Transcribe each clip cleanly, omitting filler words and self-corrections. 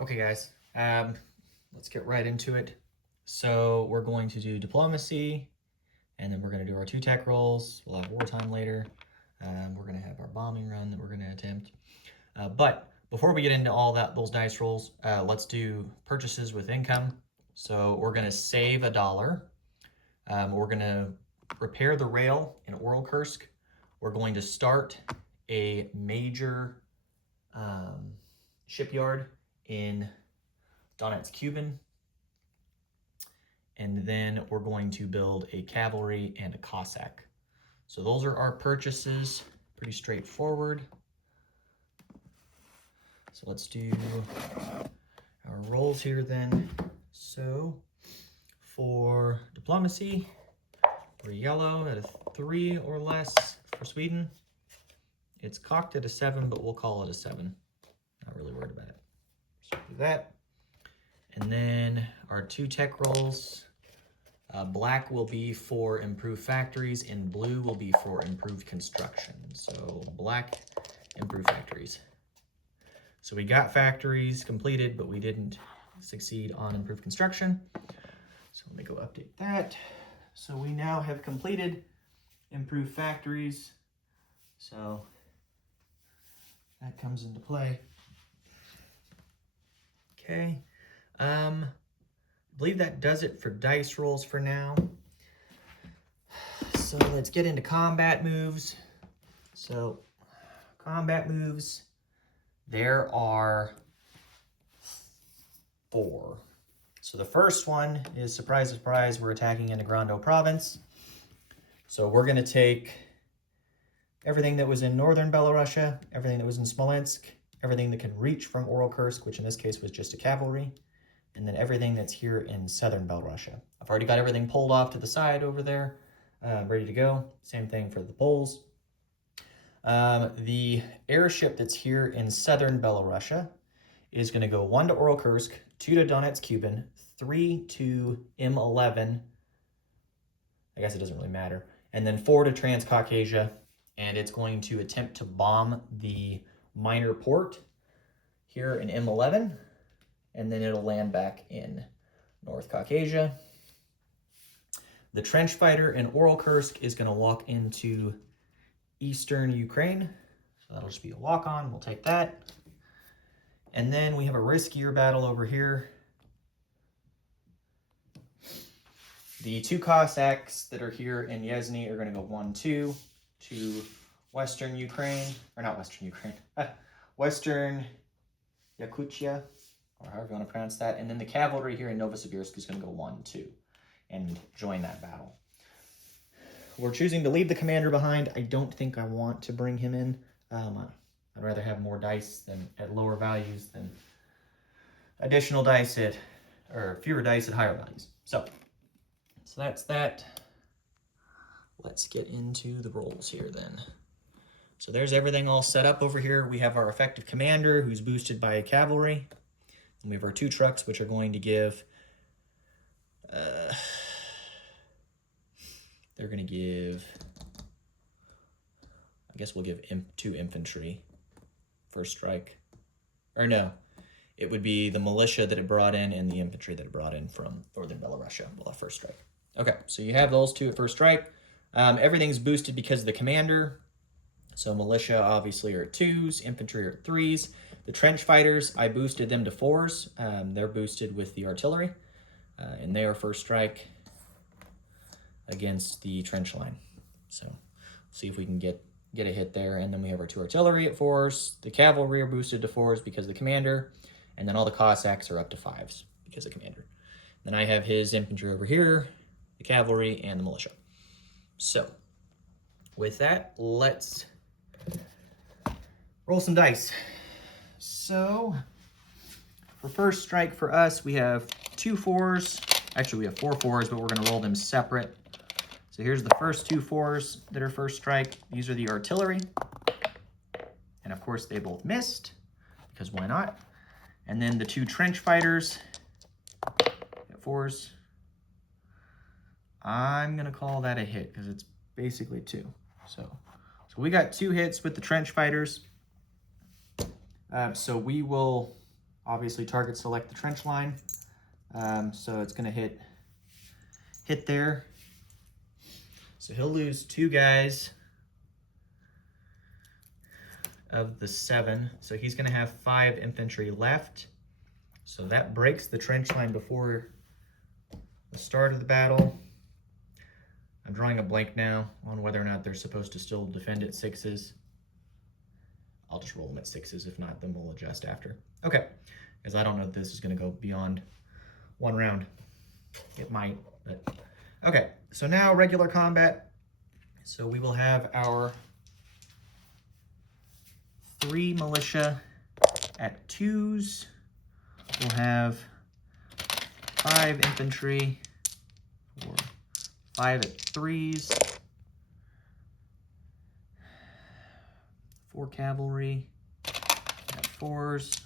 Okay, guys, let's get right into it. So we're going to do diplomacy, and then we're going to do our 2 tech rolls. We'll have wartime later. We're going to have our bombing run that we're going to attempt. But before we get into all those dice rolls, let's do purchases with income. So we're going to save $1. We're going to repair the rail in Kursk. We're going to start a major shipyard in Donetsk, Cuban. And then we're going to build a cavalry and a Cossack. So those are our purchases, pretty straightforward. So let's do our rolls here then. So for diplomacy, we're yellow at a 3 or less for Sweden. It's cocked at a 7, but we'll call it a 7. Not really worried about it. So do that. And then our 2 tech rolls. Black will be for improved factories, and blue will be for improved construction. So black, improved factories. So we got factories completed, but we didn't succeed on improved construction. So let me go update that. So we now have completed improved factories. So that comes into play. Okay. I believe that does it for dice rolls for now. So let's get into combat moves. So combat moves, there are 4. So the first one is, surprise, surprise, we're attacking into Grando province. So we're going to take everything that was in northern Belarusia, everything that was in Smolensk, everything that can reach from Kursk, which in this case was just a cavalry, and then everything that's here in southern Belarusia. I've already got everything pulled off to the side over there, ready to go. Same thing for the Poles. The airship that's here in southern Belarusia is going to go 1 to Kursk, 2 to Donetsk, Cuban, 3 to M11. I guess it doesn't really matter. And then 4 to Transcaucasia, and it's going to attempt to bomb the minor port here in M11. And then it'll land back in North Caucasia. The trench fighter in Kursk is going to walk into eastern Ukraine. So that'll just be a walk-on. We'll take that. And then we have a riskier battle over here. The 2 Cossacks that are here in Yezny are going to go 1-2 to western Ukraine. Or not western Ukraine. Western Yakutia, or however you want to pronounce that. And then the cavalry here in Novosibirsk is going to go 1-2 and join that battle. We're choosing to leave the commander behind. I don't think I want to bring him in. I'd rather have more dice at lower values than additional dice or fewer dice at higher values. So that's that. Let's get into the rolls here then. So there's everything all set up over here. We have our effective commander who's boosted by cavalry. And we have our 2 trucks, which are going to give, they're going to give, I guess we'll give 2 infantry first strike. Or no, it would be the militia that it brought in and the infantry that it brought in from northern Belarusia. We'll have first strike. Okay, so you have those 2 at first strike. Everything's boosted because of the commander. So militia obviously are at 2s, infantry are at 3s. The trench fighters, I boosted them to 4s. They're boosted with the artillery. And they are first strike against the trench line. So see if we can get a hit there. And then we have our 2 artillery at 4s. The cavalry are boosted to 4s because of the commander. And then all the Cossacks are up to 5s because of the commander. Then I have his infantry over here, the cavalry, and the militia. So with that, let's roll some dice. So for first strike for us, we have 2 4s. Actually, we have 4 4s, but we're going to roll them separate. So here's the first 2 4s that are first strike. These are the artillery. And of course, they both missed, because why not? And then the 2 trench fighters at 4s. I'm going to call that a hit, because it's basically 2. So we got 2 hits with the trench fighters. So we will obviously target select the trench line. So it's gonna hit there. So he'll lose 2 guys of the 7. So he's gonna have 5 infantry left. So that breaks the trench line before the start of the battle. I'm drawing a blank now on whether or not they're supposed to still defend at 6s. I'll just roll them at 6s. If not, then we'll adjust after. Okay, because I don't know if this is gonna go beyond 1 round. It might, but okay. So now regular combat. So we will have our 3 militia at 2s. We'll have 5 infantry, 5 at 3s, 4 cavalry at 4s.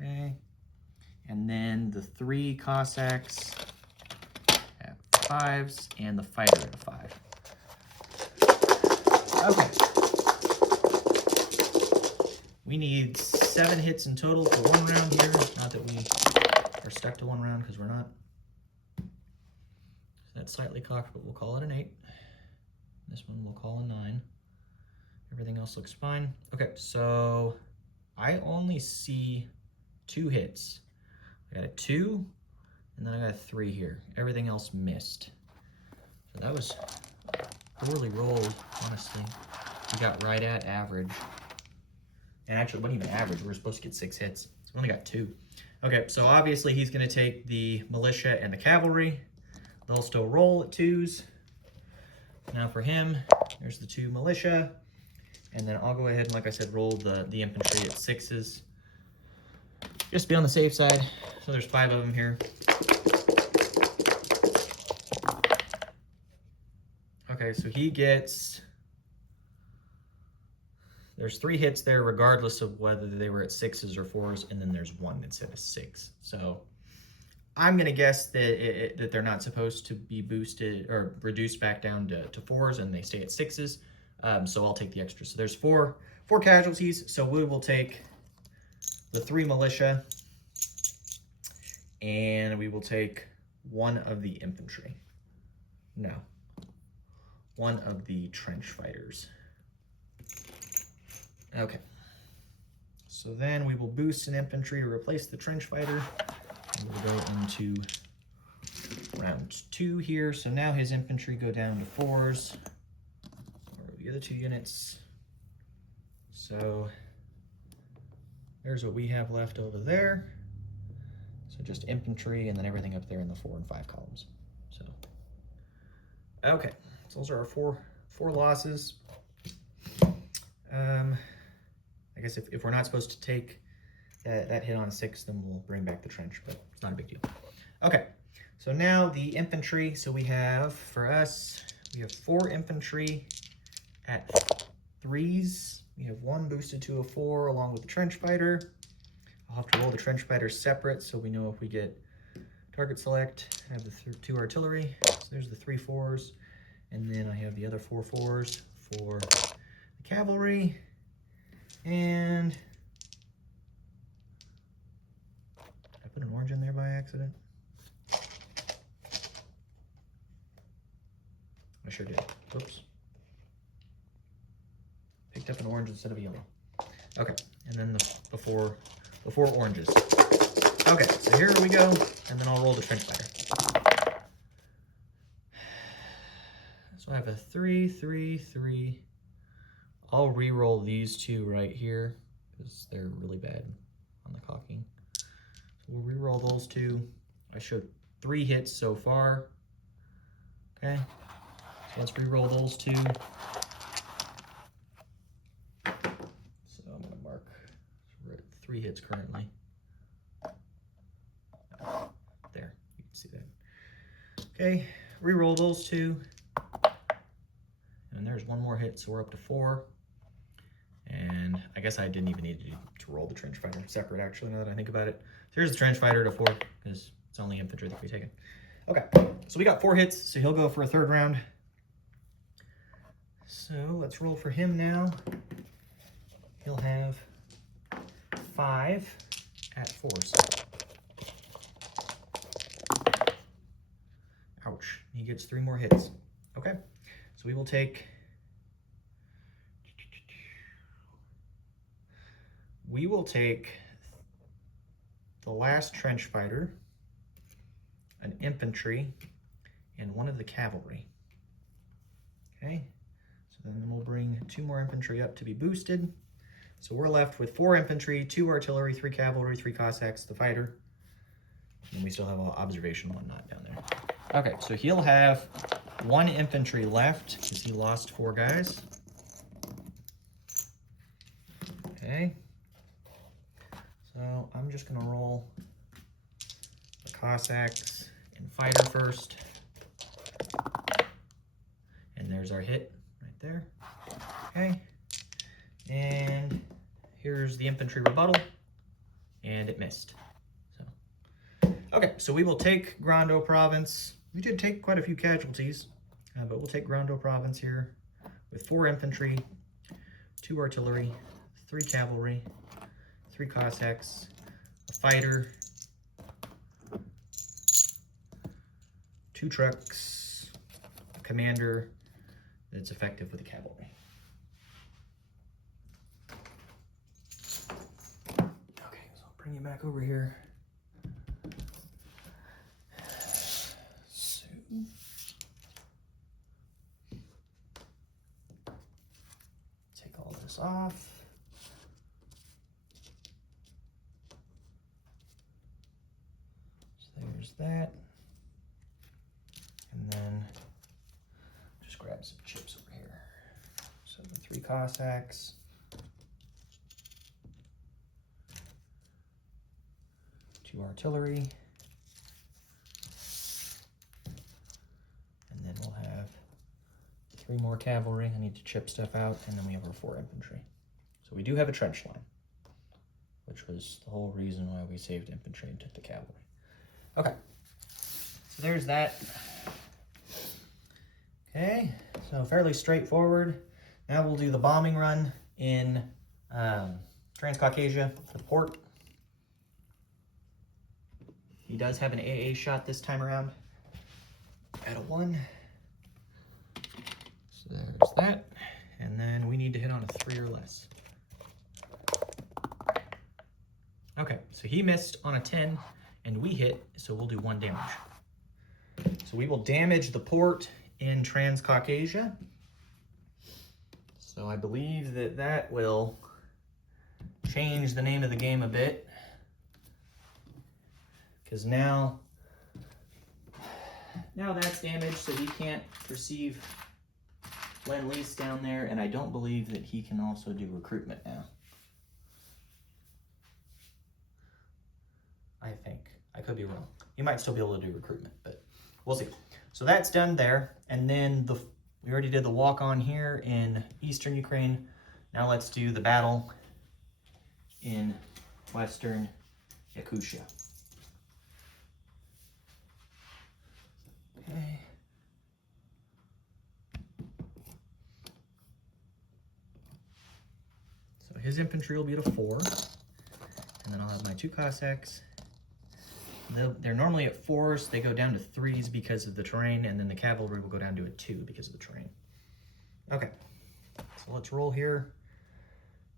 Okay, and then the 3 Cossacks at 5s and the fighter at a 5. Okay. We need 7 hits in total for 1 round here. Not that we are stuck to 1 round, because we're not. So that's slightly cocked, but we'll call it an 8. This one we'll call a 9. Everything else looks fine. Okay, so I only see 2 hits. I got a 2, and then I got a 3 here. Everything else missed. So that was poorly rolled, honestly. We got right at average. And actually, it wasn't even average. We were supposed to get 6 hits. So we only got 2. Okay, so obviously he's going to take the militia and the cavalry. They'll still roll at 2s. Now for him, there's the 2 militia. And then I'll go ahead and, like I said, roll the infantry at 6s. Just to be on the safe side. So there's 5 of them here. Okay, so he gets... There's 3 hits there regardless of whether they were at 6s or 4s, and then there's 1 that's at a 6. So I'm going to guess that that they're not supposed to be boosted or reduced back down to 4s, and they stay at 6s. So I'll take the extra. So there's 4 casualties. So we will take the 3 militia, and we will take 1 of the infantry. No, 1 of the trench fighters. Okay, so then we will boost an infantry to replace the trench fighter, and we'll go into round 2 here. So now his infantry go down to 4s, or the other 2 units. So there's what we have left over there. So just infantry, and then everything up there in the 4 and 5 columns. So, okay, so those are our four losses. I guess if we're not supposed to take that hit on a 6, then we'll bring back the trench, but it's not a big deal. Okay, so now the infantry. So we have, for us, we have 4 infantry at 3s. We have 1 boosted to a 4 along with the trench fighter. I'll have to roll the trench fighter separate so we know if we get target select. I have the 2 artillery. So there's the 3 4s. And then I have the other 4 4s for the cavalry. And did I put an orange in there by accident? I sure did. Whoops. Picked up an orange instead of a yellow. Okay, and then the four oranges. Okay, so here we go, and then I'll roll the trench fighter. So I have a 3, 3, 3. I'll re-roll these 2 right here because they're really bad on the cocking. So we'll re-roll those 2. I showed 3 hits so far. Okay, so let's re-roll those 2. So I'm going to mark, we're at 3 hits currently. There, you can see that. Okay, re-roll those 2. And there's 1 more hit, so we're up to 4. And I guess I didn't even need to roll the trench fighter separate, actually, now that I think about it. So here's the trench fighter to 4, because it's only infantry that we taken. Okay, so we got 4 hits, so he'll go for a 3rd round. So let's roll for him now. He'll have 5 at force. Ouch. He gets 3 more hits. Okay. So we will take... the last trench fighter, an infantry, and 1 of the cavalry. Okay. So then we'll bring 2 more infantry up to be boosted. So we're left with 4 infantry, 2 artillery, 3 cavalry, 3 Cossacks, the fighter. And we still have an observation whatnot down there. Okay, so he'll have 1 infantry left because he lost 4 guys. Okay. So I'm just gonna roll the Cossacks and fighter first. And there's our hit right there. Okay. And here's the infantry rebuttal, and it missed. So, okay, so we will take Grando Province. We did take quite a few casualties, but we'll take Grando Province here with 4 infantry, 2 artillery, 3 cavalry, 3 Cossacks, a fighter, 2 trucks, a commander that's effective with the cavalry. Bring you back over here. So, take all this off. So there's that. And then just grab some chips over here. So the 3 Cossacks. 2 artillery, and then we'll have 3 more cavalry. I need to chip stuff out, and then we have our 4 infantry. So we do have a trench line, which was the whole reason why we saved infantry and took the cavalry. Okay, so there's that. Okay, so fairly straightforward. Now we'll do the bombing run in Transcaucasia for the port. He does have an AA shot this time around at a 1. So there's that. And then we need to hit on a 3 or less. Okay, so he missed on a 10 and we hit, so we'll do 1 damage. So we will damage the port in Transcaucasia. So I believe that that will change the name of the game a bit. Because now that's damaged, so he can't receive Lend-Lease down there, and I don't believe that he can also do recruitment now. I think. I could be wrong. He might still be able to do recruitment, but we'll see. So that's done there, and then we already did the walk-on here in Eastern Ukraine. Now let's do the battle in Western Yakutia. Okay. So his infantry will be at a 4, and then I'll have my 2 Cossacks. They're normally at 4s, they go down to 3s because of the terrain, and then the cavalry will go down to a 2 because of the terrain. Okay, so let's roll here.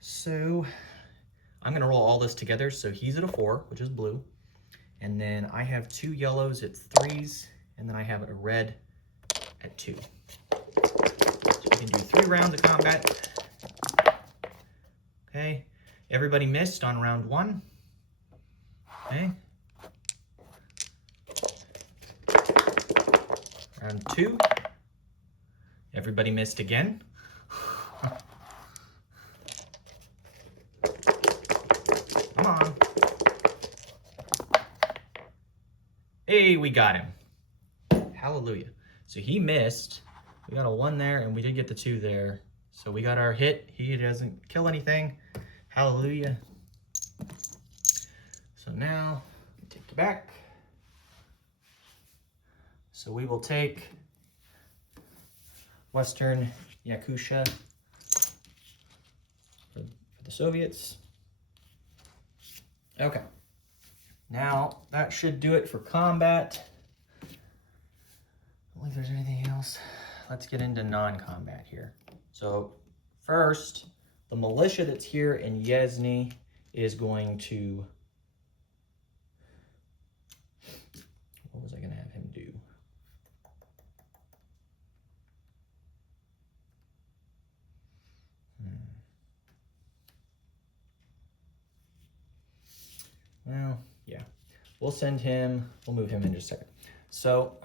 So I'm gonna roll all this together. So he's at a 4, which is blue, and then I have 2 yellows at 3s, and then I have a red at 2. So we can do 3 rounds of combat. Okay, everybody missed on round 1. Okay. Round 2. Everybody missed again. Come on. Hey, we got him. Hallelujah. So he missed. We got a 1 there, and we did get the 2 there. So we got our hit. He doesn't kill anything. Hallelujah. So now, we take it back. So we will take Western Yakutia for the Soviets. Okay. Now, that should do it for combat. I don't believe there's anything else. Let's get into non-combat here. So, first, the militia that's here in Yezny is going to... What was I going to have him do? Well, yeah. We'll send him, we'll move him in just a second. So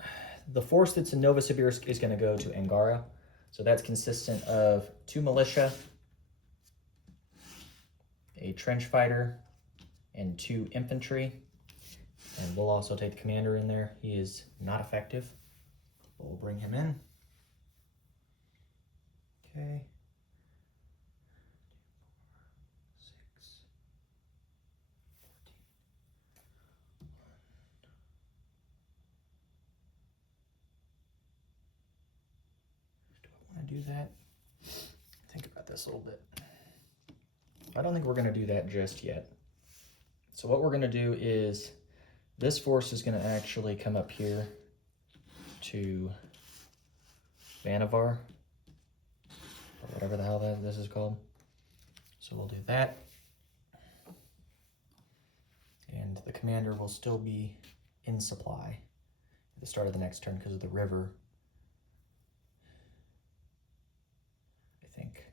the force that's in Novosibirsk is going to go to Angara. So that's consistent of 2 militia, a trench fighter, and 2 infantry. And we'll also take the commander in there. He is not effective, but we'll bring him in. Okay. 6, 14. Do I want to do that? Think about this a little bit. I don't think we're going to do that just yet. So what we're going to do is this force is going to actually come up here to Vanyvar, or whatever the hell this is called. So we'll do that. And the commander will still be in supply at the start of the next turn because of the river. I think.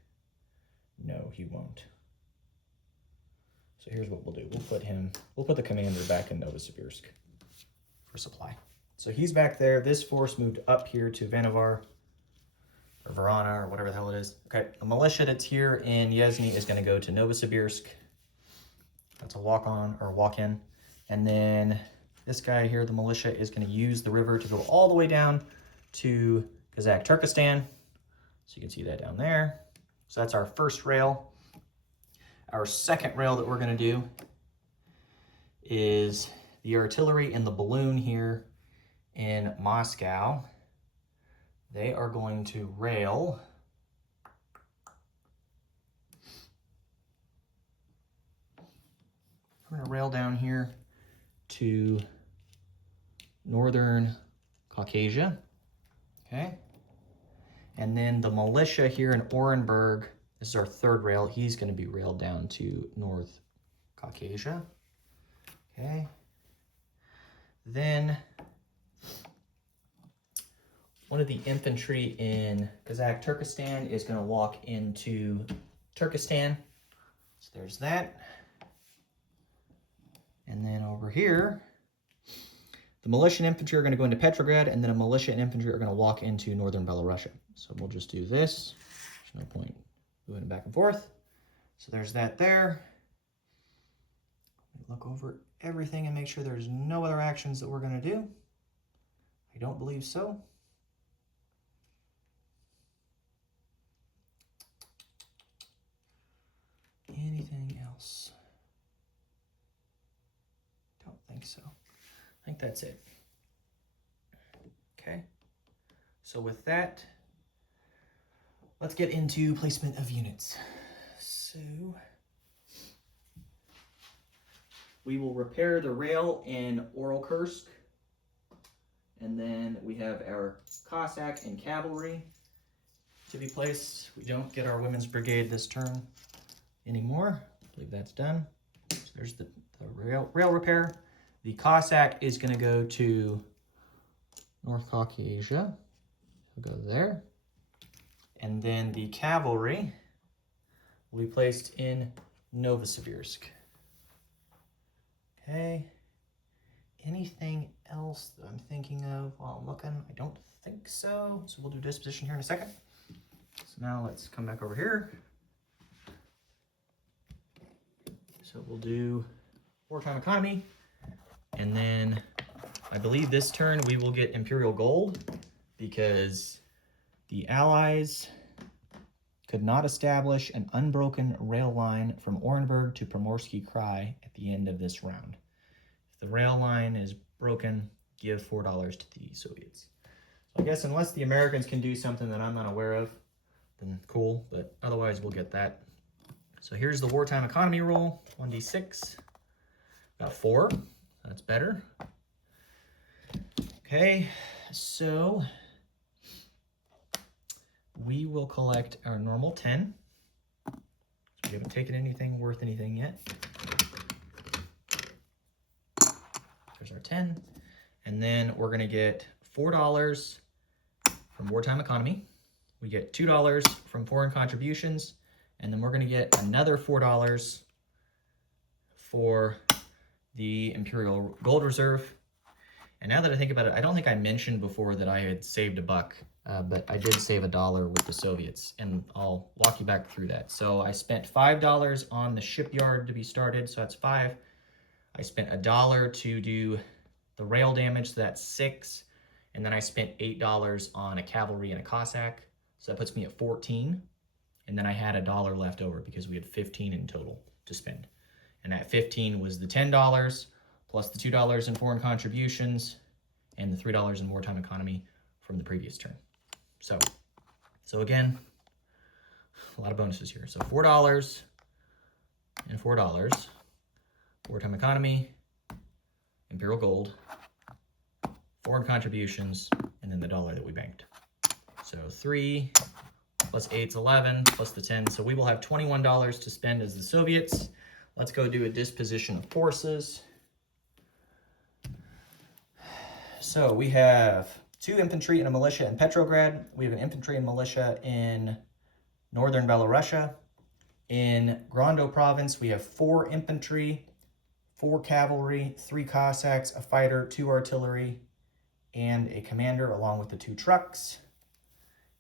No, he won't. So here's what we'll do. We'll put the commander back in Novosibirsk for supply. So he's back there. This force moved up here to Vanyvar, or Varana, or whatever the hell it is. Okay, the militia that's here in Yezny is going to go to Novosibirsk. That's a walk-on, or walk-in. And then this guy here, the militia, is going to use the river to go all the way down to Kazakh Turkestan. So you can see that down there. So that's our first rail. Our second rail that we're going to do is the artillery in the balloon here in Moscow. They are going to rail we're going to rail down here to northern Caucasia. Okay. And then the militia here in Orenburg, this is our third rail. He's going to be railed down to North Caucasia. Okay. Then one of the infantry in Kazakh Turkestan is going to walk into Turkestan. So there's that. And then over here, the militia and infantry are going to go into Petrograd, and then a militia and infantry are going to walk into northern Belarusia. So we'll just do this. There's no point moving back and forth. So there's that there. Look over everything and make sure there's no other actions that we're going to do. I don't believe so. Anything else? Don't think so. I think that's it. Okay. So with that, let's get into placement of units. So we will repair the rail in Orelkursk. And then we have our Cossack and cavalry to be placed. We don't get our women's brigade this turn anymore. I believe that's done. So there's the rail repair. The Cossack is going to go to North Caucasia. We'll go there. And then the cavalry will be placed in Novosibirsk. Okay. Anything else that I'm thinking of while I'm looking? I don't think so. So we'll do disposition here in a second. So now let's come back over here. So we'll do wartime economy. And then I believe this turn we will get Imperial Gold because the Allies could not establish an unbroken rail line from Orenburg to Primorsky Krai at the end of this round. If the rail line is broken, give $4 to the Soviets. So I guess unless the Americans can do something that I'm not aware of, then cool, but otherwise we'll get that. So here's the wartime economy roll, 1d6. Got 4. That's better. Okay, so we will collect our normal 10. So we haven't taken anything worth anything yet. There's our 10. And then we're going to get $4 from Wartime Economy. We get $2 from foreign contributions. And then we're going to get another $4 for the Imperial Gold Reserve. And now that I think about it, I don't think I mentioned before that I had saved $1, but I did save $1 with the Soviets, and I'll walk you back through that. So I spent $5 on the shipyard to be started, so that's 5. I spent $1 to do the rail damage, so that's 6. And then I spent $8 on a cavalry and a Cossack, so that puts me at 14. And then I had $1 left over because we had 15 in total to spend. And that 15 was the $10 plus the $2 in foreign contributions and the $3 in wartime economy from the previous turn. So again, a lot of bonuses here. So $4 and $4, wartime economy, Imperial Gold, foreign contributions, and then the $1 that we banked. So 3 plus 8's 11, plus the 10. So we will have $21 to spend as the Soviets. Let's go do a disposition of forces. So we have 2 infantry and a militia in Petrograd. We have an infantry and militia in northern Belarusia. In Grando province, we have 4 infantry, 4 cavalry, 3 Cossacks, a fighter, 2 artillery, and a commander along with the 2 trucks.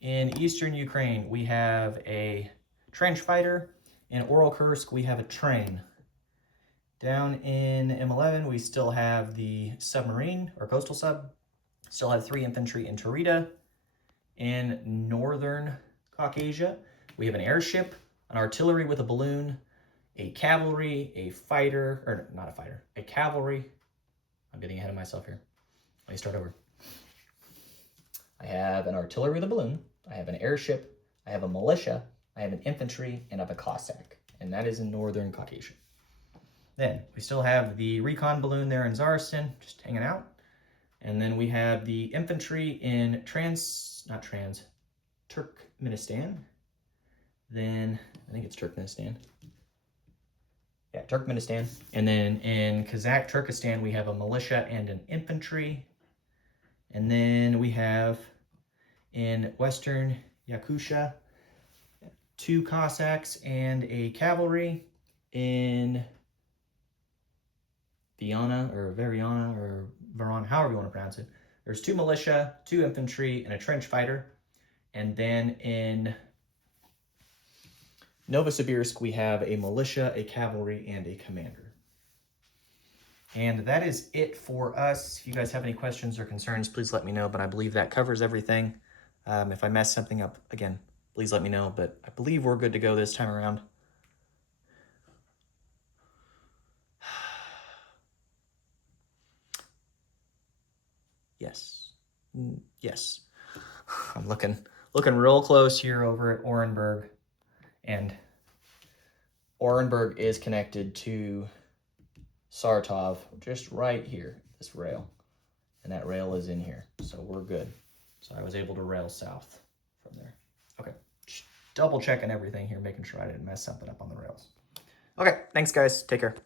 In eastern Ukraine, we have a trench fighter. In Oral-Kursk, we have a train. Down in M11, we still have the submarine, or coastal sub. Still have 3 infantry in Taurida. In northern Caucasia, we have an airship, an artillery with a balloon, a cavalry, a fighter, or not a fighter, a cavalry. I'm getting ahead of myself here. Let me start over. I have an artillery with a balloon, I have an airship, I have a militia, I have an infantry, and I have a Cossack. And that is in northern Caucasia. Then we still have the recon balloon there in Zaristan, just hanging out. And then we have the infantry in Turkmenistan. Then, I think it's Turkmenistan. Yeah, Turkmenistan. And then in Kazakh Turkestan, we have a militia and an infantry. And then we have in western Yakutia, 2 Cossacks and a cavalry. In Viana, or Variana, or Varana, however you want to pronounce it, there's 2 militia, 2 infantry, and a trench fighter. And then in Novosibirsk, we have a militia, a cavalry, and a commander. And that is it for us. If you guys have any questions or concerns, please let me know, but I believe that covers everything. If I mess something up, again, please let me know, but I believe we're good to go this time around. Yes. Yes. I'm looking real close here over at Orenburg, and Orenburg is connected to Sartov just right here, this rail, and that rail is in here, so we're good. So I was able to rail south from there. Okay, just double checking everything here, making sure I didn't mess something up on the rails. Okay, thanks guys, take care.